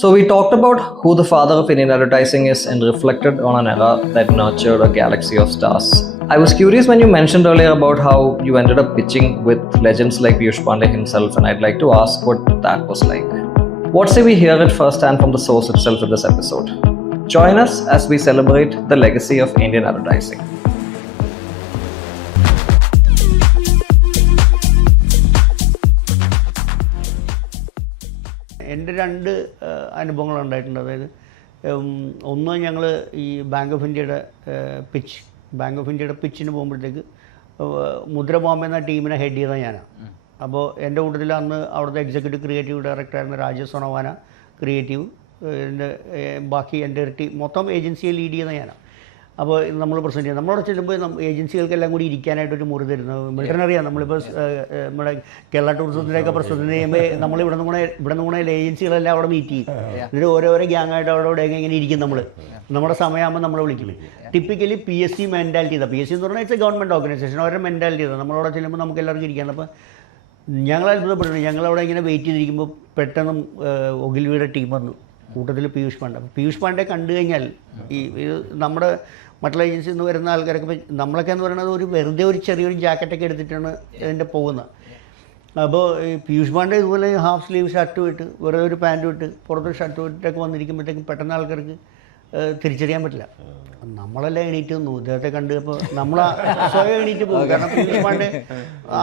So, we talked about who the father of Indian advertising is and reflected on an era that nurtured a galaxy of stars. I was curious when you mentioned earlier about how you ended up pitching with legends like Piyush Pandey himself, and I'd like to ask what that was like. What say we hear it firsthand from the source itself in this episode? Join us as we celebrate the legacy of Indian advertising. എൻ്റെ രണ്ട് അനുഭവങ്ങളുണ്ടായിട്ടുണ്ട്. അതായത് ഒന്ന്, ഞങ്ങൾ ഈ bank of ഇന്ത്യയുടെ പിച്ചിന് പോകുമ്പോഴത്തേക്ക് മുദ്ര ബോംബെ എന്ന ടീമിനെ ഹെഡ് ചെയ്ത ഞാനാണ്. അപ്പോൾ എൻ്റെ കൂട്ടത്തിൽ അന്ന് അവിടുത്തെ എക്സിക്യൂട്ടീവ് ക്രിയേറ്റീവ് ഡയറക്ടറായിരുന്ന രാജേഷ് സോണവാന ക്രിയേറ്റീവ്, ബാക്കി എൻ്റെ ടീം മൊത്തം ഏജൻസിയെ ലീഡ് ചെയ്യുന്ന ഞാനാണ്. അപ്പോൾ നമ്മൾ പ്രസൻറ്റ് ചെയ്യുന്നത് നമ്മളവിടെ ചെല്ലുമ്പോൾ ഏജൻസികൾക്കെല്ലാം കൂടി ഇരിക്കാനായിട്ടൊരു മുറി തരുന്നത് മിലിറ്ററിയാണ്. നമ്മളിപ്പോൾ നമ്മുടെ കേരള ടൂറിസത്തിൻ്റെയൊക്കെ പ്രസിഡന്റ് ചെയ്യുമ്പോൾ നമ്മൾ ഇവിടെ നിന്ന് കൂടെ ഏജൻസികളെല്ലാം അവിടെ മീറ്റ് ചെയ്യും. എന്നിട്ട് ഓരോരോ ഗ്യാങ്ങായിട്ട് അവിടെ ഇങ്ങനെ ഇരിക്കും. നമ്മുടെ സമയമാകുമ്പോൾ നമ്മളെ വിളിക്കും. ടിപ്പിക്കലി PSC മെൻറ്റാലിറ്റി ഇതാണ്. PSC എന്ന് പറഞ്ഞാൽ ഇറ്റ്സ് എ ഗവൺമെൻറ് ഓർഗനൈസേഷൻ. അവരുടെ മെൻറ്റാലിറ്റി ഇതാണ്. നമ്മളവിടെ ചെല്ലുമ്പോൾ നമുക്ക് എല്ലാവർക്കും ഇരിക്കാൻ. അപ്പോൾ ഞങ്ങൾ അത്ഭുതപ്പെടുന്നു. ഞങ്ങളവിടെ ഇങ്ങനെ വെയിറ്റ് ചെയ്തിരിക്കുമ്പോൾ പെട്ടെന്ന് ഒഗിൽവിയുടെ ടീം വന്നു, കൂട്ടത്തിൽ പീയൂഷ് പാണ്ഡെ. പീയൂഷ് പാണ്ഡെ കണ്ടു കഴിഞ്ഞാൽ ഇത് നമ്മുടെ മറ്റുള്ള ഏജൻസിയിൽ നിന്ന് വരുന്ന ആൾക്കാരൊക്കെ, നമ്മളൊക്കെ എന്ന് പറയുന്നത് വെറുതെ ഒരു ചെറിയൊരു ജാക്കറ്റൊക്കെ എടുത്തിട്ടാണ് ഇതിൻ്റെ പോകുന്നത്. അപ്പോൾ ഈ പീയൂഷ് പാണ്ഡെ ഇതുപോലെ ഹാഫ് സ്ലീവ് ഷർട്ട് ഇട്ട് വെറുതെ ഒരു പാൻറ്റും ഇട്ട് പുറത്തൊരു ഷർട്ട് ഇട്ടൊക്കെ വന്നിരിക്കുമ്പോഴത്തേക്കും പെട്ടെന്ന് ആൾക്കാർക്ക് തിരിച്ചറിയാൻ പറ്റില്ല. നമ്മളെല്ലാം എണീറ്റ് വന്നു ഇദ്ദേഹത്തെ കണ്ട്. അപ്പോൾ നമ്മൾ സ്വയം എണീറ്റ് പോകും. കാരണം പീയൂഷ് പാണ്ഡെ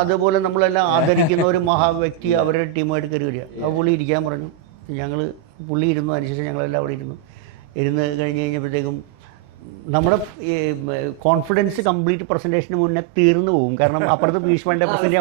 അതുപോലെ നമ്മളെല്ലാം ആദരിക്കുന്ന ഒരു മഹാവ്യക്തി അവരുടെ ടീമായിട്ട് കയറി വരിക. അപ്പോൾ പുള്ളി ഇരിക്കാൻ പറഞ്ഞു. പുള്ളി ഇരുന്നു. അതിനുശേഷം ഞങ്ങളെല്ലാം അവിടെ ഇരുന്ന് കഴിഞ്ഞപ്പോഴത്തേക്കും നമ്മുടെ കോൺഫിഡൻസ് കംപ്ലീറ്റ് പ്രസൻറ്റേഷന് മുന്നേ തീർന്നു പോകും. കാരണം അപ്പുറത്ത് പീയൂഷ് പാണ്ഡെ പ്രസൻറ്റ്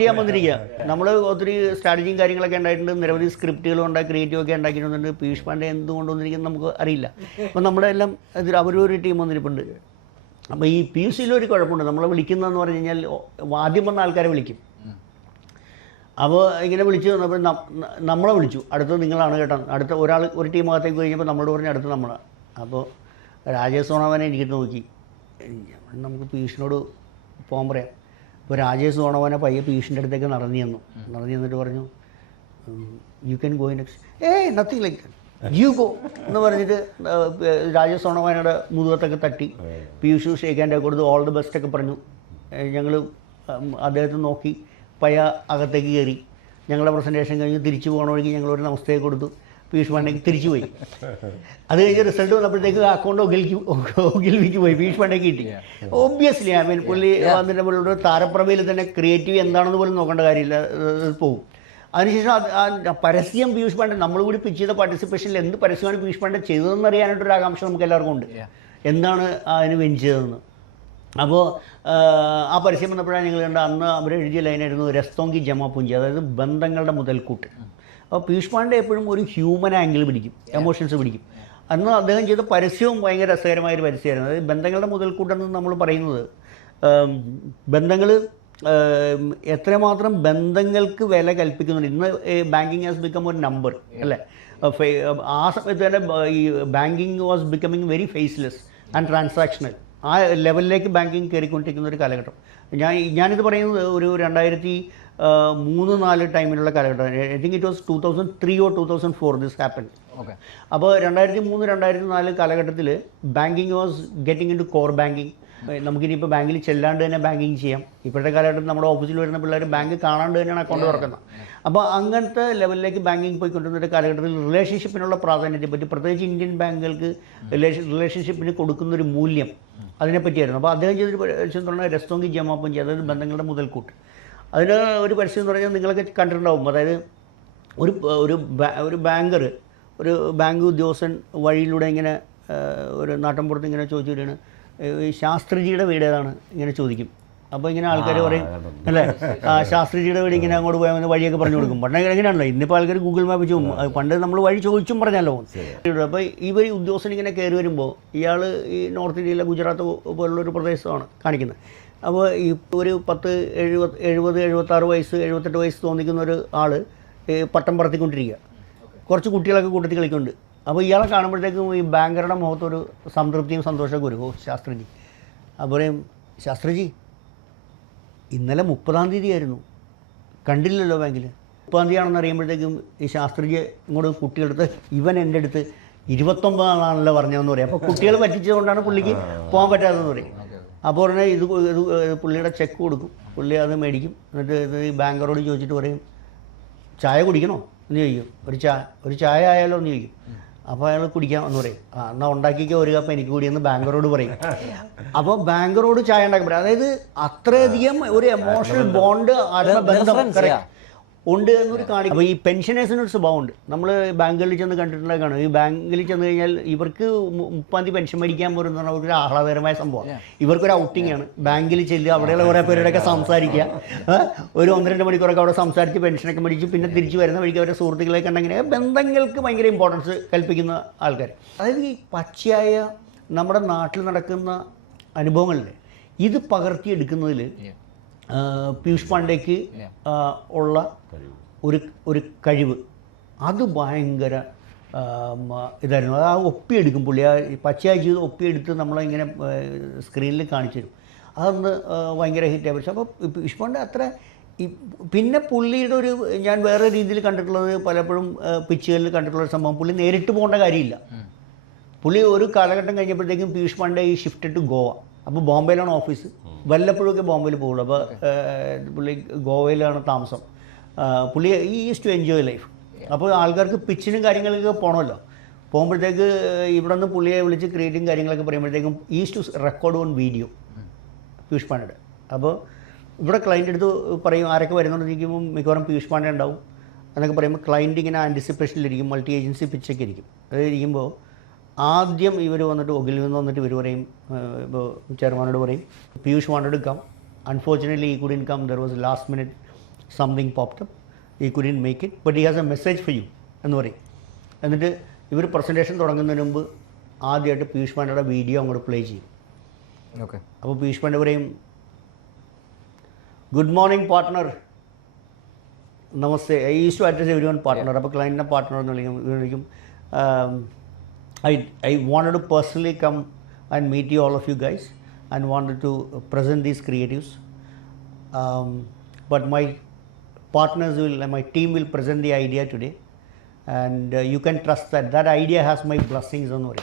ചെയ്യാൻ വന്നിരിക്കുക. നമ്മൾ ഒത്തിരി സ്ട്രാറ്റജിയും കാര്യങ്ങളൊക്കെ ഉണ്ടായിട്ടുണ്ട്. നിരവധി സ്ക്രിപ്റ്റുകളും ഉണ്ടാക്കി ക്രിയേറ്റീവൊക്കെ ഉണ്ടാക്കിയിട്ടുണ്ട്. പീയൂഷ് പാണ്ഡെ എന്തുകൊണ്ട് വന്നിരിക്കുന്നത് നമുക്ക് അറിയില്ല. അപ്പോൾ നമ്മുടെ എല്ലാം അവരൊരു ടീം വന്നിരിപ്പുണ്ട്. അപ്പോൾ ഈ PUCയിലൊരു കുഴപ്പമുണ്ട്. നമ്മളെ വിളിക്കുന്നതെന്ന് പറഞ്ഞു കഴിഞ്ഞാൽ ആദ്യം വന്ന ആൾക്കാരെ വിളിക്കും. അപ്പോൾ ഇങ്ങനെ വിളിച്ച് വന്നപ്പോൾ നമ്മളെ വിളിച്ചു, അടുത്തത് നിങ്ങളാണ് കേട്ടോ. അടുത്ത ഒരു ടീമകത്തേക്ക് കഴിഞ്ഞപ്പോൾ നമ്മളോട് പറഞ്ഞ് അടുത്ത് നമ്മളാണ്. അപ്പോൾ രാജേഷ് സോണവാനെ എനിക്ക് നോക്കി, നമുക്ക് പീയൂഷിനോട് പോകാൻ പറയാം. അപ്പോൾ രാജേഷ് സോണവാനെ പയ്യെ പീയൂഷിൻ്റെ അടുത്തേക്ക് നടന്നു ചെന്നിട്ട് പറഞ്ഞു, you can go next. Nothing like you go എന്ന് പറഞ്ഞിട്ട് രാജേഷ് സോണവാനയുടെ മുതുകത്തൊക്കെ തട്ടി പീയൂഷ് ഷേക്ക് ഹാൻഡ് കൊടുത്ത് ഓൾ ദി ബെസ്റ്റ് ഒക്കെ പറഞ്ഞു. ഞങ്ങൾ അദ്ദേഹത്തെ നോക്കി പയ്യ അകത്തേക്ക് കയറി. ഞങ്ങളുടെ പ്രസൻറ്റേഷൻ കഴിഞ്ഞ് തിരിച്ചു പോകണ വഴിക്ക് ഞങ്ങളൊരു നമസ്തേ കൊടുത്തു. പീയൂഷ് പാണ്ഡേക്ക് തിരിച്ചു പോയി. അത് കഴിഞ്ഞ് റിസൾട്ട് വന്നപ്പോഴത്തേക്ക് അക്കൗണ്ട് ഒഗിൽവിക്ക് പോയി. പീയൂഷ് പാണ്ഡേക്ക് കിട്ടി. ഒബ്വിയസ്ലി പുള്ളി വന്നിട്ട് പുള്ളിയുടെ താരപ്രഭയിൽ തന്നെ ക്രിയേറ്റീവ് എന്താണെന്ന് പോലും നോക്കേണ്ട കാര്യമില്ല, പോകും. അതിനുശേഷം പരസ്യം പീയൂഷ് പാണ്ഡെ നമ്മൾ കൂടി പിച്ച് ചെയ്ത പാർട്ടിസിപ്പേഷനിൽ എന്ത് പരസ്യമാണ് പീയൂഷ് പാണ്ഡെ ചെയ്തതെന്ന് അറിയാനായിട്ടൊരു ആകാംക്ഷ നമുക്ക് എല്ലാവർക്കും ഉണ്ട്. എന്താണ് അതിന് വിൻ ചെയ്തതെന്ന്. അപ്പോൾ ആ പരസ്യം വന്നപ്പോഴാണ് ഞങ്ങൾ കണ്ട അന്ന് അവരെഴുതിയ ലൈനായിരുന്നു രസ്തോങ്കി ജമാ പൂഞ്ചി, അതായത് ബന്ധങ്ങളുടെ മുതൽക്കൂട്ട്. അപ്പോൾ പീയൂഷ് പാണ്ഡെ എപ്പോഴും ഒരു ഹ്യൂമൻ ആംഗിൾ പിടിക്കും, എമോഷൻസ് പിടിക്കും. അന്ന് അദ്ദേഹം ചെയ്ത പരസ്യവും ഭയങ്കര രസകരമായൊരു പരസ്യമായിരുന്നു. അതായത് ബന്ധങ്ങളുടെ മുതൽക്കൂട്ടെന്ന് നമ്മൾ പറയുന്നത് ബന്ധങ്ങൾ എത്രമാത്രം ബന്ധങ്ങൾക്ക് വില കൽപ്പിക്കുന്നുണ്ട്. ഇന്ന് ബാങ്കിങ് ഹാസ് ബിക്കം ഒരു നമ്പർ അല്ലേ. ആ സമയത്ത് തന്നെ ഈ banking was becoming very faceless and transactional. ആ ലെവലിലേക്ക് ബാങ്കിങ് കയറിക്കൊണ്ടിരിക്കുന്ന ഒരു കാലഘട്ടം. ഞാനിത് പറയുന്നത് ഒരു 2003-04 ടൈമിലുള്ള കാലഘട്ടം. I think it was 2003 or 2004 this happen. Okay. അപ്പോൾ 2003-2004 കാലഘട്ടത്തിൽ banking was getting into core banking. നമുക്കിനിപ്പോൾ ബാങ്കിൽ ചെല്ലാണ്ട് തന്നെ ബാങ്കിങ് ചെയ്യാം. ഇപ്പോഴത്തെ കാലഘട്ടത്തിൽ നമ്മുടെ ഓഫീസിൽ വരുന്ന പിള്ളേർ ബാങ്ക് കാണാണ്ട് തന്നെയാണ് അക്കൗണ്ട് തുറക്കുന്നത്. അപ്പോൾ അങ്ങനത്തെ ലെവലിലേക്ക് ബാങ്കിങ് പോയിക്കൊണ്ടിരുന്ന ഒരു കാലഘട്ടത്തിൽ റിലേഷൻഷിപ്പിനുള്ള പ്രാധാന്യത്തെ പറ്റി, പ്രത്യേകിച്ച് ഇന്ത്യൻ ബാങ്കുകൾക്ക് റിലേഷൻഷിപ്പിന് കൊടുക്കുന്നൊരു മൂല്യം, അതിനെപ്പറ്റിയായിരുന്നു. അപ്പോൾ അദ്ദേഹം ചെയ്തൊരു പരസ്യം എന്ന് പറഞ്ഞാൽ രസ്തോങ്കി ജമാ പൂഞ്ചി, അതായത് ബന്ധങ്ങളുടെ മുതൽക്കൂട്ട്. അതിന് ഒരു പരസ്യം എന്ന് പറഞ്ഞാൽ നിങ്ങളൊക്കെ കണ്ടിട്ടുണ്ടാവും. അതായത് ഒരു ബാങ്കർ, ഒരു ബാങ്ക് ഉദ്യോഗസ്ഥൻ വഴിയിലൂടെ ഇങ്ങനെ ഒരു നാട്ടിൻപുറത്ത് ഇങ്ങനെ ചോദിച്ചു വരികയാണ്, ശാസ്ത്രിജിയുടെ വീട് ഏതാണ് ഇങ്ങനെ ചോദിക്കും. അപ്പോൾ ഇങ്ങനെ ആൾക്കാർ പറയും അല്ലേ, ശാസ്ത്രിജിയുടെ വീട് ഇങ്ങനെ അങ്ങോട്ട് പോയാൽ വഴിയൊക്കെ പറഞ്ഞു കൊടുക്കും. പണ്ട് എങ്ങനെയാണല്ലോ, ഇന്നിപ്പോൾ ആൾക്കാർ ഗൂഗിൾ മാപ്പ് ചോദിക്കും. പണ്ട് നമ്മൾ വഴി ചോദിച്ചും പറഞ്ഞല്ലോ. അപ്പോൾ ഈ ഉദ്യോഗസ്ഥൻ ഇങ്ങനെ കയറി വരുമ്പോൾ ഇയാൾ ഈ നോർത്ത് ഇന്ത്യയിലെ ഗുജറാത്ത് പോലുള്ളൊരു പ്രദേശമാണ് കാണിക്കുന്നത്. അപ്പോൾ ഈ ഒരു 70-76 വയസ്സ് 78 വയസ്സ് തോന്നിക്കുന്ന ഒരു ആൾ പട്ടം പറത്തിക്കൊണ്ടിരിക്കുക. കുറച്ച് കുട്ടികളൊക്കെ കൂട്ടത്തിൽ കളിക്കുന്നുണ്ട്. അപ്പോൾ ഇയാളെ കാണുമ്പോഴത്തേക്കും ഈ ബാങ്കറുടെ മുഖത്തൊരു സംതൃപ്തിയും സന്തോഷമൊക്കെ വരും. ശാസ്ത്രിജി അപ്പോൾ ശാസ്ത്രിജി ഇന്നലെ 30-ാം തീയതി ആയിരുന്നു, കണ്ടില്ലല്ലോ ബാങ്കിൽ. 30 അറിയുമ്പോഴത്തേക്കും ഈ ശാസ്ത്രീയ ഇങ്ങോട്ട് കുട്ടികളെടുത്ത് ഇവൻ എൻ്റെ അടുത്ത് 29 പറഞ്ഞതെന്ന് പറയും. അപ്പോൾ കുട്ടികൾ പറ്റിച്ചതുകൊണ്ടാണ് പുള്ളിക്ക് പോകാൻ പറ്റാത്തതെന്ന് പറയും. അപ്പോൾ ഉടനെ ഇത് പുള്ളിയുടെ ചെക്ക് കൊടുക്കും, പുള്ളി അത് മേടിക്കും. എന്നിട്ട് ഇത് ഈ ബാങ്കറോട് ചോദിച്ചിട്ട് പറയും ചായ കുടിക്കണോ എന്ന് ചോദിക്കും. ഒരു ചായ ആയാലോ എന്ന് ചോദിക്കും. അപ്പോൾ അയാൾ കുടിക്കാം എന്ന് പറയും. എന്നാൽ ഉണ്ടാക്കിക്കോ ഒരു കപ്പ് എനിക്ക് കൂടിയെന്ന് ബാങ്കറോട് പറയും. അപ്പോൾ ബാങ്കറോട് ചായ ഉണ്ടാക്കി പറയും. അതായത് അത്രയധികം ഒരു എമോഷണൽ ബോണ്ട്, ആത്മബന്ധം ഉണ്ട് എന്നൊരു കാണിക്കും. അപ്പോൾ ഈ പെൻഷനേഴ്സിനൊരു സ്വഭാവമുണ്ട്. നമ്മൾ ബാങ്കുകളിൽ ചെന്ന് കണ്ടിട്ടുണ്ടെങ്കിൽ കാണും, ഈ ബാങ്കിൽ ചെന്ന് കഴിഞ്ഞാൽ ഇവർക്ക് 30 പെൻഷൻ മേടിക്കാൻ പോലും എന്ന് പറഞ്ഞാൽ ഒരു ആഹ്ലാദകരമായ സംഭവമാണ്. ഇവർക്കൊരു ഔട്ടിംഗ് ആണ്. ബാങ്കിൽ ചെല്ലുക, അവിടെയുള്ള കുറേ പേരുടെയൊക്കെ സംസാരിക്കുക, ഒരു 1-2 മണിക്കൂറൊക്കെ അവിടെ സംസാരിച്ച് പെൻഷനൊക്കെ മേടിച്ച് പിന്നെ തിരിച്ച് വരുന്ന വഴിക്ക് അവരുടെ സുഹൃത്തുക്കളെ കണ്ടെങ്കിൽ ബന്ധങ്ങൾക്ക് ഭയങ്കര ഇമ്പോർട്ടൻസ് കൽപ്പിക്കുന്ന ആൾക്കാർ. അതായത് ഈ പച്ചയായ നമ്മുടെ നാട്ടിൽ നടക്കുന്ന അനുഭവങ്ങളിലെ ഇത് പകർത്തിയെടുക്കുന്നതിൽ പീയൂഷ് പാണ്ഡേക്ക് ഉള്ള ഒരു കഴിവ് അത് ഭയങ്കര ഇതായിരുന്നു. അത് ആ ഒപ്പിയെടുക്കും പുള്ളി. ആ പച്ചയായ ജീവിതം ഒപ്പിയെടുത്ത് നമ്മളിങ്ങനെ സ്ക്രീനിൽ കാണിച്ചു തരും. അതൊന്ന് ഭയങ്കര ഹിറ്റായി. പക്ഷെ അപ്പോൾ പീയൂഷ് പാണ്ഡെ അത്ര പിന്നെ പുള്ളിയുടെ ഒരു ഞാൻ വേറെ രീതിയിൽ കണ്ടിട്ടുള്ളത് പലപ്പോഴും പിച്ചുകളിൽ കണ്ടിട്ടുള്ളൊരു സംഭവം, പുള്ളി നേരിട്ട് പോകേണ്ട കാര്യമില്ല. പുള്ളി ഒരു കാലഘട്ടം കഴിഞ്ഞപ്പോഴത്തേക്കും പീയൂഷ് പാണ്ഡെ ഈ ഷിഫ്റ്റ് ടു ഗോവ. അപ്പോൾ ബോംബെയിലാണ് ഓഫീസ്, വല്ലപ്പോഴൊക്കെ ബോംബെയിൽ പോകുള്ളൂ. അപ്പോൾ പുള്ളി ഗോവയിലാണ് താമസം. പുള്ളി ഈസ് ടു എൻജോയ് ലൈഫ്. അപ്പോൾ ആൾക്കാർക്ക് പിച്ചിനും കാര്യങ്ങളൊക്കെ പോകണമല്ലോ. പോകുമ്പോഴത്തേക്ക് ഇവിടെ നിന്ന് പുള്ളിയെ വിളിച്ച് ക്രിയേറ്റിംഗ് കാര്യങ്ങളൊക്കെ പറയുമ്പോഴത്തേക്കും is to record on video Piyush പാണ്ഡെയുടെ. അപ്പോൾ ഇവിടെ ക്ലയൻറ്റ് എടുത്ത് പറയും ആരൊക്കെ വരുന്നുണ്ടെന്നിരിക്കുമ്പോൾ മിക്കവാറും പീയൂഷ് പാണ്ഡെ ഉണ്ടാവും എന്നൊക്കെ പറയുമ്പോൾ ക്ലയൻറ്റ് ഇങ്ങനെ ആൻറ്റിസിപ്പേഷനിലിരിക്കും, മൾട്ടി ഏജൻസി പിച്ചൊക്കെ ഇരിക്കും. അത് ഇരിക്കുമ്പോൾ ആദ്യം ഇവർ വന്നിട്ട് ഒഗിലിൽ നിന്ന് വന്നിട്ട് ഇവർ പറയും, ഇപ്പോൾ ചെയർമാനോട് പറയും Piyush wanted to come, unfortunately he couldn't come, there was last minute something popped up, he couldn't make it but he has a message for you എന്ന് പറയും. എന്നിട്ട് ഇവർ പ്രസൻറ്റേഷൻ തുടങ്ങുന്നതിന് മുമ്പ് ആദ്യമായിട്ട് പീയൂഷ് പാണ്ഡെയുടെ വീഡിയോ അങ്ങോട്ട് പ്ലേ ചെയ്യും. ഓക്കെ. അപ്പോൾ പീയൂഷ് പാണ്ഡെ പറയും good morning partner, namaste. I use to address everyone partner. അപ്പോൾ ക്ലയൻറ്റിനെ പാർട്ട്ണർ എന്ന് വിളിക്കും. I wanted to personally come and meet you, all of you guys, and wanted to present these creatives. But my partners my team will present the idea today, and you can trust that idea has my blessings on it.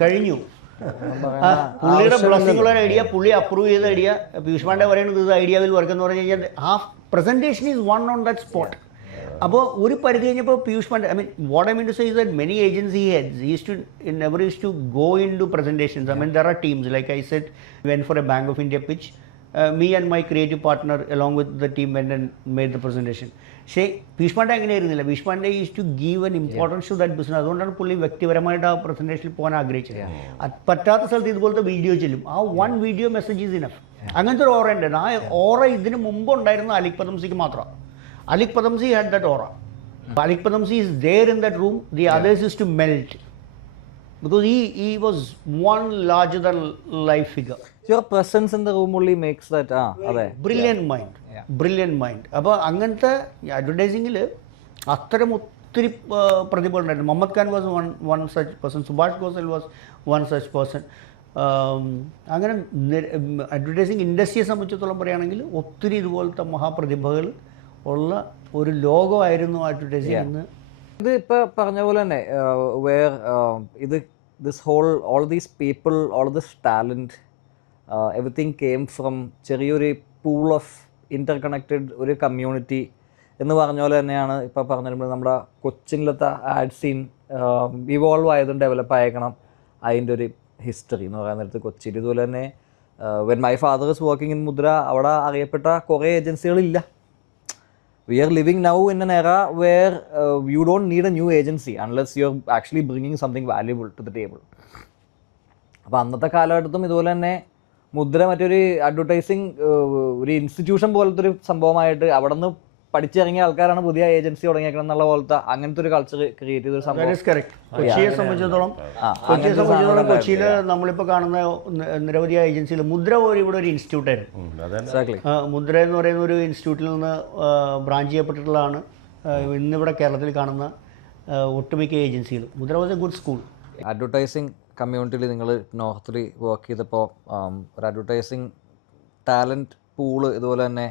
കഴിഞ്ഞു. പുള്ളിയുടെ blessing ഉള്ള idea, പുള്ളി approve ചെയ്ത idea, Piyush Pandey പറയുന്നത് ഇത് idea will work എന്ന് പറഞ്ഞു കഴിഞ്ഞാൽ ആ presentation is one on that spot. അപ്പോൾ ഒരു പരിധി കഴിഞ്ഞപ്പോൾ Piyush Pandey, what I mean to say is that many agency heads never used to go into presentations. There are teams, like I said, we went for a Bank of India pitch. Me and my creative partner along with the team went and made the presentation. പക്ഷേ പീയൂഷ് പാണ്ഡെ അങ്ങനെയായിരുന്നില്ല. Piyush Pande is to give an importance to that business. അതുകൊണ്ടാണ് പുള്ളി വ്യക്തിപരമായിട്ട് ആ പ്രസൻറ്റേഷനിൽ പോകാൻ ആഗ്രഹിച്ചത്. പറ്റാത്ത സ്ഥലത്ത് ഇതുപോലത്തെ വീഡിയോ ചെല്ലും. ആ one video message is enough. അങ്ങനത്തെ ഒരു ഓറ ഉണ്ട്. ആ ഓറ ഇതിന് മുമ്പ് ഉണ്ടായിരുന്ന അലിക് പദംസിക്ക് മാത്രമാണ്. Alik Padamsi had that aura. Alik Padamsi is there in that room, the others is to melt. Because he was one larger than life figure. Your presence in the room only makes that, brilliant mind. Brilliant mind. അപ്പോൾ അങ്ങനത്തെ അഡ്വർടൈസിങ്ങിൽ അത്തരം ഒത്തിരി പ്രതിഭകളുണ്ടായിരുന്നു. Muhammad Khan was one such person, Subhash Ghosal was one such person. അങ്ങനെ advertising ഇൻഡസ്ട്രിയെ സംബന്ധിച്ചിടത്തോളം പറയുകയാണെങ്കിൽ ഒത്തിരി ഇതുപോലത്തെ മഹാപ്രതിഭകൾ ഉള്ള ഒരു ലോകമായിരുന്നു അഡ്വർടൈസിംഗ് എന്ന്. ഇത് ഇപ്പോൾ പറഞ്ഞ പോലെ തന്നെ ഇത് this whole all these people, all this talent, everything came from ചെറിയൊരു പൂൾ ഓഫ് ഇൻ്റർ കണക്റ്റഡ് ഒരു കമ്മ്യൂണിറ്റി എന്ന് പറഞ്ഞ പോലെ തന്നെയാണ് ഇപ്പോൾ പറഞ്ഞു വരുമ്പോൾ നമ്മുടെ കൊച്ചിനിലത്തെ ആഡ് സീൻ ഇവോൾവ് ആയതും ഡെവലപ്പ് ആയേക്കണം. അതിൻ്റെ ഒരു ഹിസ്റ്ററി എന്ന് പറയാൻ നേരത്ത് കൊച്ചിയിൽ ഇതുപോലെ തന്നെ when my father is working in Mudra, അവിടെ അറിയപ്പെട്ട കുറേ ഏജൻസികളില്ല. We are living now in an era where you don't need a new agency unless you're actually bringing something valuable to the table. അപ്പോൾ അന്നത്തെ കാലഘട്ടത്തും ഇതുപോലെ തന്നെ മുദ്ര മറ്റൊരു അഡ്വർടൈസിങ് ഒരു ഇൻസ്റ്റിറ്റ്യൂഷൻ പോലത്തെ ഒരു സംഭവമായിട്ട് അവിടെ നിന്ന് പഠിച്ചിറങ്ങിയ ആൾക്കാരാണ് പുതിയ ഏജൻസി തുടങ്ങിയേക്കണം എന്നുള്ള പോലത്തെ അങ്ങനത്തെ ഒരു കൾച്ചർ ക്രിയേറ്റ് ചെയ്തൊരു സംഭവം. കൊച്ചിയെ സംബന്ധിച്ചിടത്തോളം കൊച്ചിയിൽ നമ്മളിപ്പോൾ കാണുന്ന നിരവധി ഏജൻസികൾ, മുദ്ര പോലും ഇവിടെ ഒരു ഇൻസ്റ്റിറ്റ്യൂട്ട് ആയിരുന്നു. മുദ്ര എന്ന് പറയുന്ന ഒരു ഇൻസ്റ്റിറ്റ്യൂട്ടിൽ നിന്ന് ബ്രാഞ്ച് ചെയ്യപ്പെട്ടിട്ടുള്ളതാണ് ഇന്നിവിടെ കേരളത്തിൽ കാണുന്ന ഒട്ടുമിക്ക ഏജൻസികൾ. മുദ്ര was A good school. Advertising കമ്മ്യൂണിറ്റിയിൽ നിങ്ങൾ നോർത്തിൽ വർക്ക് ചെയ്തപ്പോൾ ഒരു അഡ്വർടൈസിങ് ടാലൻറ്റ് പൂള് ഇതുപോലെ തന്നെ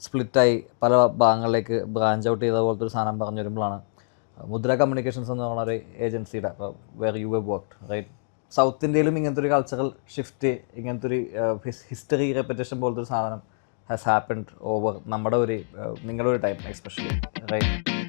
സ്പ്ലിറ്റായി പല ഭാഗങ്ങളിലേക്ക് ബ്രാഞ്ച് ഔട്ട് ചെയ്ത പോലത്തെ ഒരു സാധനം പറഞ്ഞു വരുമ്പോഴാണ് മുദ്ര കമ്മ്യൂണിക്കേഷൻസ് എന്ന് പറഞ്ഞ ഒരു ഏജൻസിയുടെ അപ്പോൾ where you have worked right south ഇന്ത്യയിലും ഇങ്ങനത്തെ ഒരു കൾച്ചറൽ ഷിഫ്റ്റ് ഇങ്ങനത്തെ ഒരു ഹിസ്റ്ററി റെപ്പറ്റേഷൻ പോലത്തെ ഒരു സാധനം ഹാസ് ഹാപ്പൻഡ് ഓവർ നമ്മുടെ ഒരു നിങ്ങളുടെ ഒരു ടൈം എസ്പെഷ്യലി റൈറ്റ്